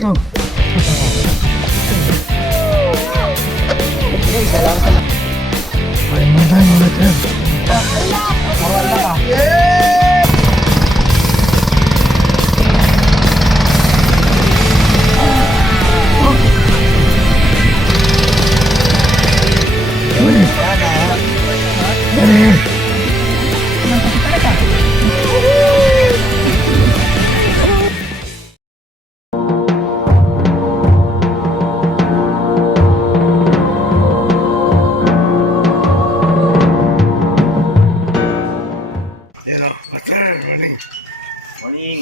Go. Ay, mga tayo, mga tayo. Wala ka. Huli. Huli. Yan o, master, morning. Morning.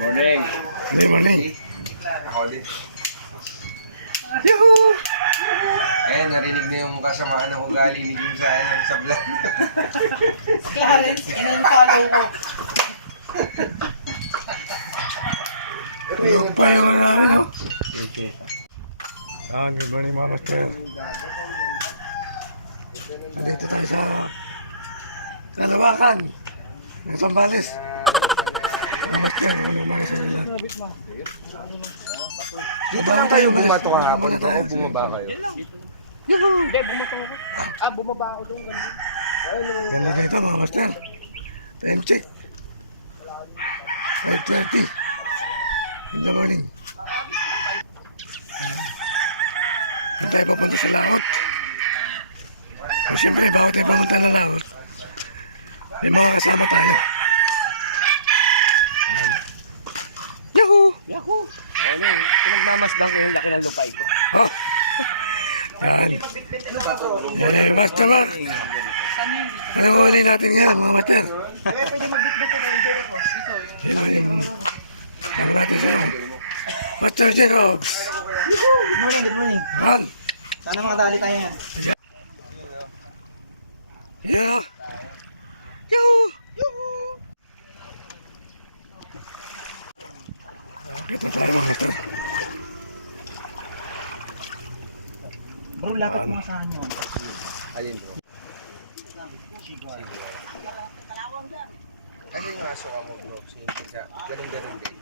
Morning. Hindi, morning. Ako din. Kaya narinig na yung kasamahan ng ugali ni Jim sa vlog. Clarence, in-follow mo. Yung payo na namin o. Good morning mga master. Dito tayo sa Nalawakan ng Zambales. Mga master, walang mga sa nila. Dito lang kayo bumato kahapon bro o bumaba kayo? Hindi, bumato ako. Bumaba ako doon. Yan lang dito mga master. Time check. 5:30 in the morning. Saan tayo papunta sa laot? Siyempre, bago tayo pumunta ng laot, may mga kasama tayo. Yahoo! Yahoo! Ano yun? Pinagmamasdang yung laki ng lupa ito. Oh! Yan. Ano ba ito? Master Mark, Saan yun? ano huli natin yan mga master? Pwede magbitbit ko na dito. Dito. Yan maling ang natin siya. Master Jenox! Good morning, good morning. Al! Sana makadali tayo yan. Yan! Yahoo! Yahoo! Ito tayo mga master. Bro, lapit mo sa nyo. Alin bro? Kasi yung aso ka mo bro, simple siya. Ganun-ganun din.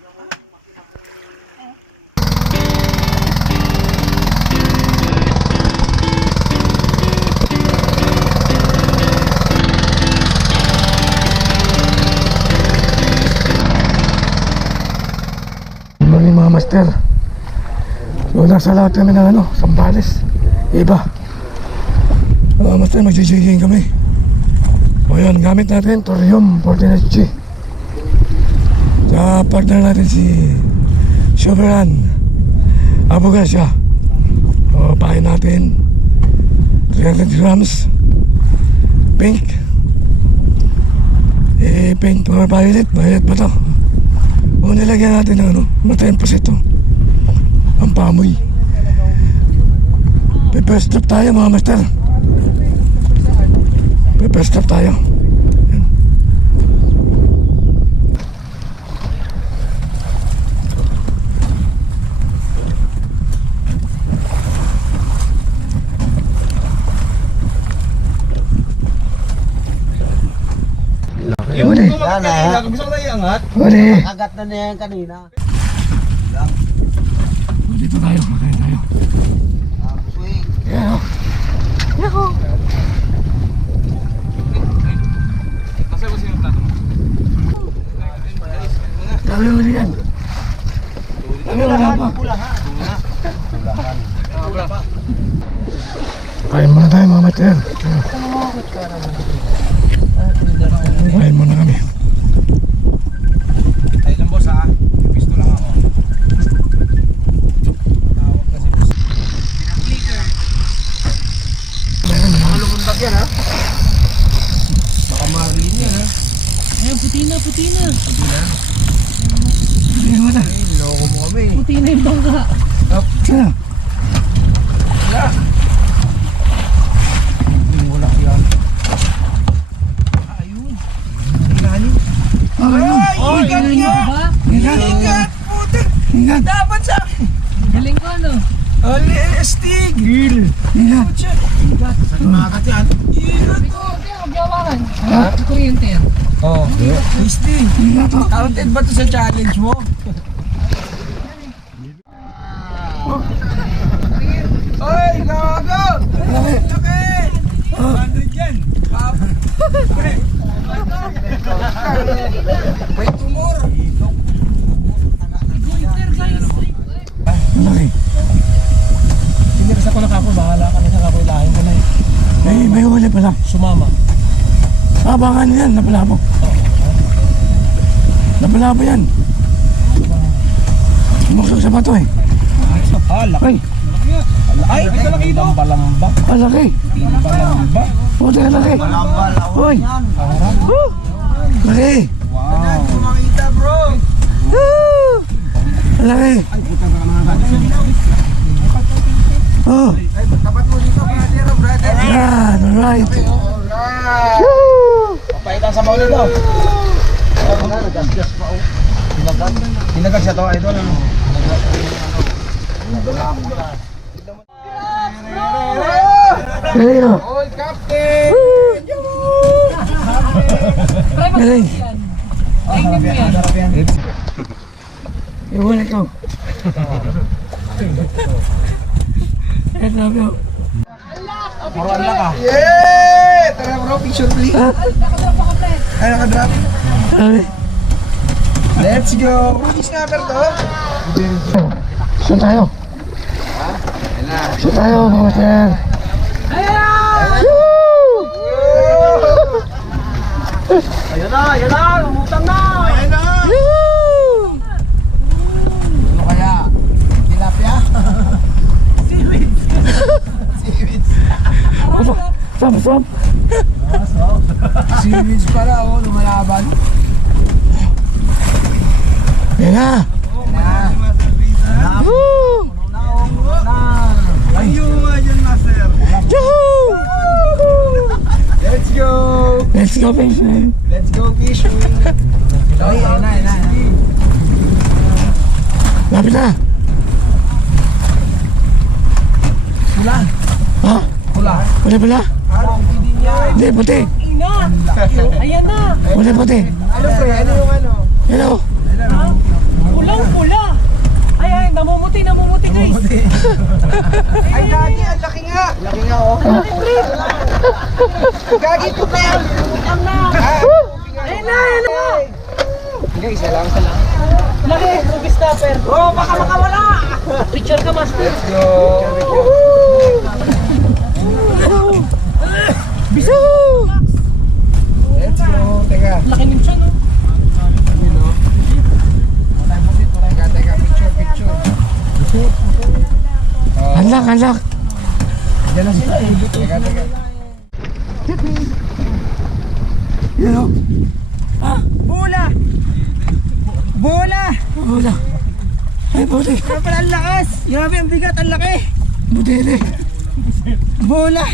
Good morning mga master. So nasa lahat kami ng Zambales. Iba. Mga master, mag-jigging kami. O yun, gamit natin Torium 49G. Sa partner natin si Soberan Abogasya. O pahin natin 300 grams pink. Pink or violet. Violet ba to? O nilagyan natin ng matempos ito. Ang pamoy. Pepper strip tayo mga master. Pepper strip tayo. Yan. Huli. Yan na. Gusto ko na iangat. Huli. Agat na niya yan kanina. Dito tayo. Makain tayo. Swing. Yan o. Yahoo! Dami huli yan. Dami wala pa. Kain muna tayo mga mater. Kain muna kami. Tayo lang boss ha. Pisto lang ako. Tawag kasi boss. Baka lumundag yan ha. Baka marilin yan ha. Ayan, puti na. Hindi muna. Niloko mo kami. Puti na yung bangka. Saan? Wala. Wala yan. Ayun. Ilalim. Ayun. Ay, ingat nga. Ba? Ingat. Puta. Ingat. Dapat sa... Galing ko ano? Astig. Gil. Ingat. Ingat. Saan umakat yan? Ingat. Hindi ko magyawakan. Kuryente yan. Oo. Astig. Ingat o. Counted ba to sa challenge mo? May tumor. Malaki. Hindi kasi ako nakako, bahala ka na sa kako, ilahin ko na eh. May huli pala. Sumama. Baka ano yan, napalabo. Napalabo yan. Umaksok sa bato eh. Laki. Ay, Ay, ito laki ito. Lamba-lamba. malaki. Lamba-lamba. Puti ka laki. Uy. Laki. Wow. Makita bro. Laki. Oh, Tapat mo dito brother. yan, alright. Papaitan sa bawal ito. Hinagat siya to, idol. Galing no? Old captain. Galing. Yung huli ko. Eh, sabi ko. Puro ang laka. Yeah! Tara bro, picture please. Ah, Ay, nakadrop. sabi. Let's go. Rudy snapper to. Saan tayo? Saan tayo, mga sir? Ayun na, lumutang na. Ayan na. Ano kaya? Tilapia? Stop. Seaweeds pala, oh, lumalaban. Yan na. Woo! Ayun nga dyan, master. Yahoo! Let's go. Let's go, fishing. Let's go fishing. Ay, ayun na. Lapit na. Pula. Ha? Pula. Pula? Anong pwede niya? Hindi, puti. Ayan na! Puti. Ano pre? Ano yung ano? Yan o. Pulang-pula! Ay, namumuti guys! Ay, gagi, ang laki nga. Laki nga, oh. Gagi, puti. Ang na! Ayan na! Guys, isa lang. Laki! Ruby stopper! Oh, baka makawala. Picture ka, master! Let's go. Biso! Let's go. Teka. Laki ng siya, no? Teka, picture. Hanlak. Diyan na sila eh. Teka. Yan o. Bola! Wala. Ay, puti. Ano pala ang lakas? Grabe, ang bigat, ang laki. Buti. Bola!